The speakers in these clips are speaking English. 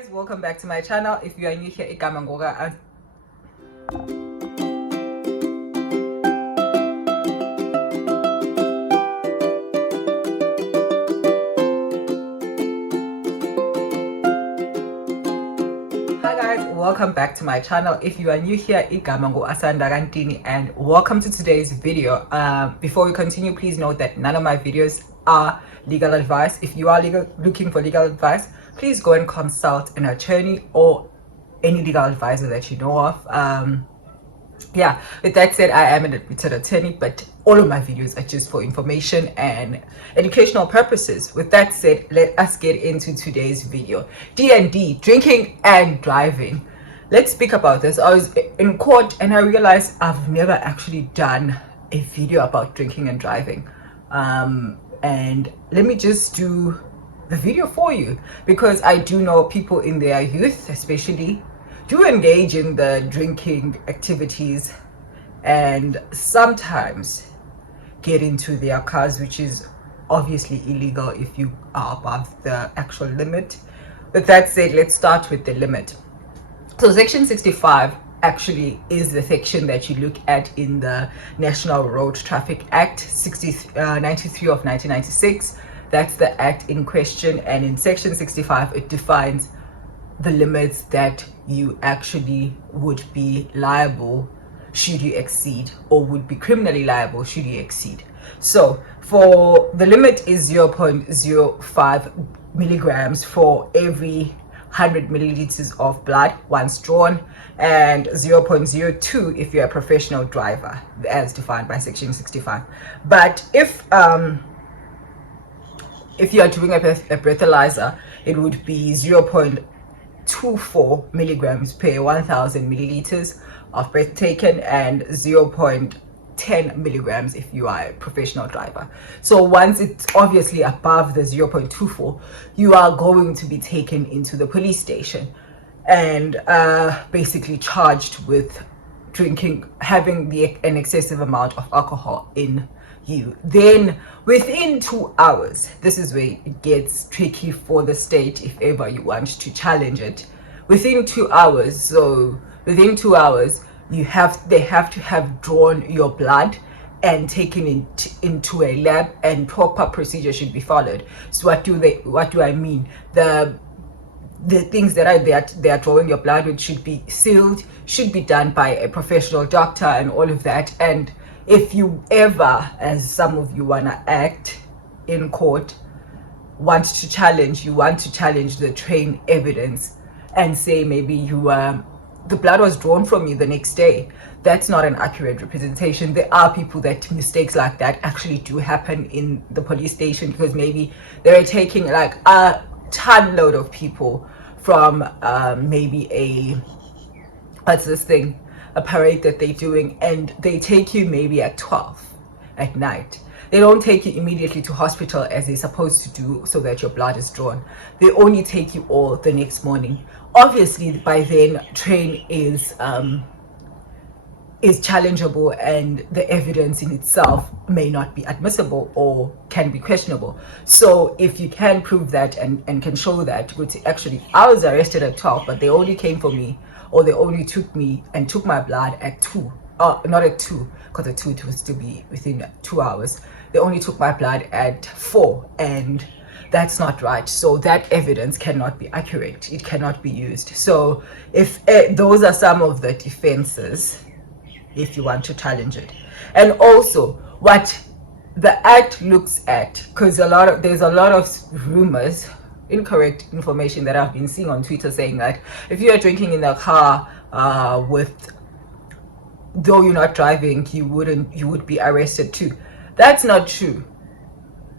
Guys, welcome back to my channel. If you are new here, igama ngoka. Hi guys, welcome back to my channel. If you are new here, igama ngo AsandaNtini, and welcome to today's video. Before we continue, please note that none of my videos are legal advice. If you are looking for legal advice, please go and consult an attorney or any legal advisor that you know of. Yeah, with that said, I am an admitted attorney, but all of my videos are just for information and educational purposes. With that said, let us get into today's video. D&D, drinking and driving. Let's speak about this. I was in court and I realized I've never actually done a video about drinking and driving. And let me just do the video for you, because I do know people in their youth especially do engage in the drinking activities and sometimes get into their cars, which is obviously illegal if you are above the actual limit. With that said, let's start with the limit. So section 65 actually is the section that you look at in the National Road Traffic Act 93 of 1996. That's the act in question, and in section 65 it defines the limits that you actually would be liable should you exceed, or would be criminally liable should you exceed. So for the limit is 0.05 milligrams for every 100 milliliters of blood once drawn, and 0.02 if you're a professional driver, as defined by section 65. But if you are doing a breathalyzer, it would be 0.24 milligrams per 1000 milliliters of breath taken, and 0.10 milligrams if you are a professional driver. So once it's obviously above the 0.24, you are going to be taken into the police station and basically charged with drinking, having an excessive amount of alcohol in you. Then within 2 hours, this is where it gets tricky for the state if ever you want to challenge it. Within 2 hours, so within 2 hours, they have to have drawn your blood and taken it into a lab, and proper procedure should be followed. So what do I mean? The things that they are drawing your blood with should be sealed, should be done by a professional doctor and all of that. And if you ever, as some of you wanna act in court, want to challenge the train evidence and say maybe the blood was drawn from you the next day, that's not an accurate representation. There are people that mistakes like that actually do happen in the police station, because maybe they're taking like a ton load of people from maybe a parade that they're doing, and they take you maybe at 12 at night. They don't take you immediately to hospital as they're supposed to do so that your blood is drawn. They only take you all the next morning. Obviously by then train is challengeable, and the evidence in itself may not be admissible or can be questionable. So if you can prove that and can show that, which actually I was arrested at 12, but they only came for me, or they only took me and took my blood at 2, not at 2, because at 2 it would still be within 2 hours. They only took my blood at 4, and that's not right. So that evidence cannot be accurate, it cannot be used. So if those are some of the defenses if you want to challenge it. And also what the act looks at, because there's a lot of rumors, incorrect information that I've been seeing on Twitter saying that if you are drinking in the car though you're not driving, you would be arrested too. That's not true.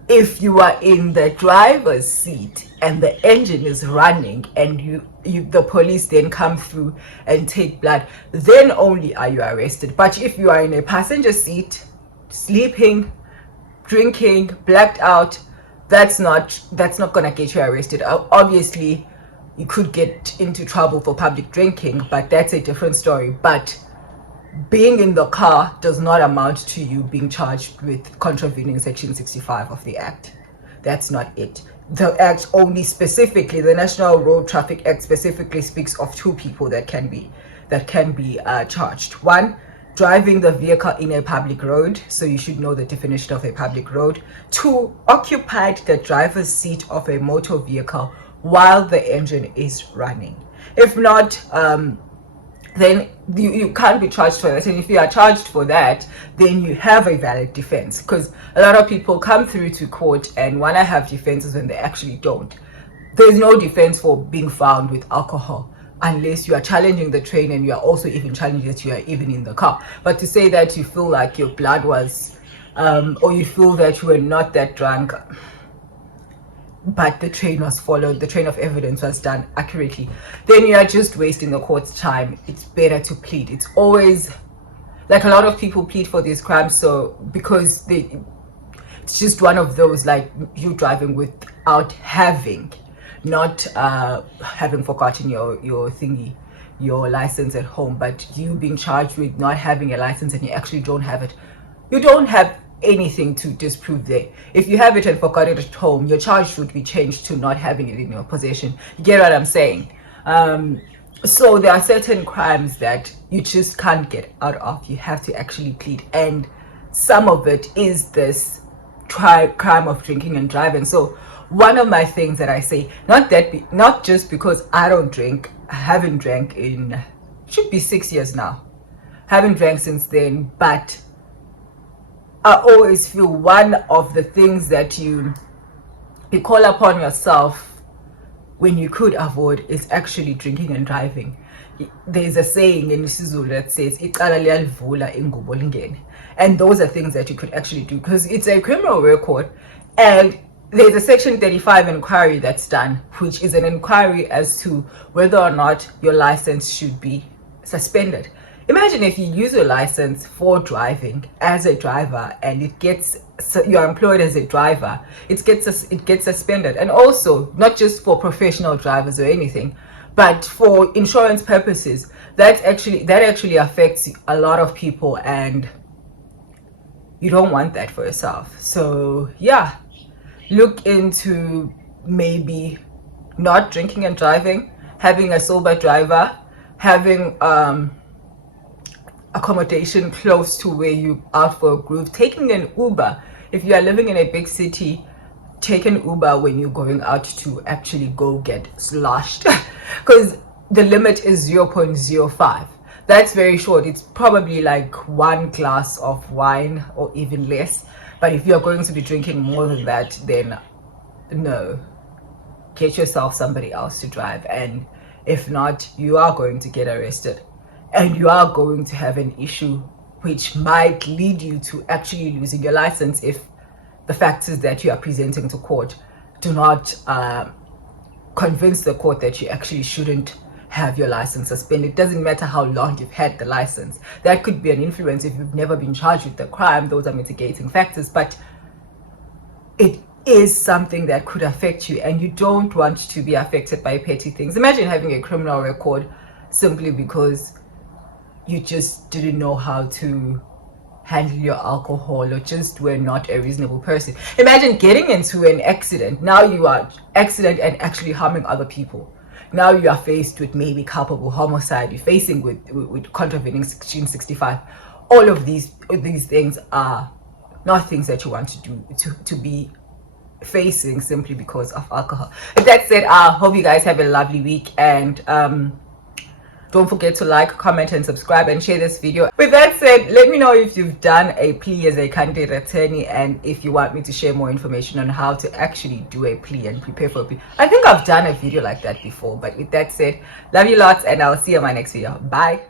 If you are in the driver's seat and the engine is running and the police then come through and take blood, then only are you arrested. But if you are in a passenger seat, sleeping, drinking, blacked out, that's not gonna get you arrested. Obviously you could get into trouble for public drinking, but that's a different story. But being in the car does not amount to you being charged with contravening section 65 of the act. That's not it. the act only specifically, the National Road Traffic Act specifically speaks of 2 people that can be charged. 1, driving the vehicle in a public road, so you should know the definition of a public road. 2, occupied the driver's seat of a motor vehicle while the engine is running. If not, then you can't be charged for that. And if you are charged for that, then you have a valid defense, because a lot of people come through to court and want to have defenses when they actually don't. There's no defense for being found with alcohol unless you are challenging the train and you are also even challenging that you are even in the car. But to say that you feel like your blood was or you feel that you were not that drunk but the train was followed, the train of evidence was done accurately, then you are just wasting the court's time. It's better to plead. It's always like, a lot of people plead for these crimes, so because it's just one of those, like, you driving without having, not having forgotten your license at home, but you being charged with not having a license and you actually don't have it. You don't have anything to disprove there. If you have it and forgot it at home, your charge would be changed to not having it in your possession. You get what I'm saying? So there are certain crimes that you just can't get out of. You have to actually plead, and some of it is this crime of drinking and driving. So one of my things that I say, not just because I don't drink, I haven't drank in, should be 6 years now, haven't drank since then, but I always feel one of the things that you call upon yourself when you could avoid is actually drinking and driving. There's a saying in isiZulu that says, "Icala liyalivula, ingubo lingene," and those are things that you could actually do, because it's a criminal record, and there's a Section 35 inquiry that's done, which is an inquiry as to whether or not your license should be suspended. Imagine if you use your license for driving as a driver and you're employed as a driver, it gets suspended. And also, not just for professional drivers or anything, but for insurance purposes, that actually affects a lot of people, and you don't want that for yourself. So yeah, look into maybe not drinking and driving, having a sober driver, having accommodation close to where you are for a group, taking an Uber. If you are living in a big city, take an Uber when you're going out to actually go get sloshed, because the limit is 0.05. That's very short. It's probably like 1 glass of wine or even less. But if you're going to be drinking more than that, then no, get yourself somebody else to drive. And if not, you are going to get arrested. And you are going to have an issue which might lead you to actually losing your license if the factors that you are presenting to court do not convince the court that you actually shouldn't have your license suspended. It doesn't matter how long you've had the license. That could be an influence if you've never been charged with the crime. Those are mitigating factors, but it is something that could affect you, and you don't want to be affected by petty things. Imagine having a criminal record simply because you just didn't know how to handle your alcohol, or just were not a reasonable person. Imagine getting into an accident. Now you are accident and actually harming other people. Now you are faced with maybe culpable homicide. You're facing with contravening Section 65. All of these things are not things that you want to do, to be facing simply because of alcohol. With that said, I hope you guys have a lovely week, and don't forget to like, comment, and subscribe, and share this video. With that said, let me know if you've done a plea as a candidate attorney, and if you want me to share more information on how to actually do a plea and prepare for a plea. I think I've done a video like that before. But with that said, love you lots, and I'll see you in my next video. Bye.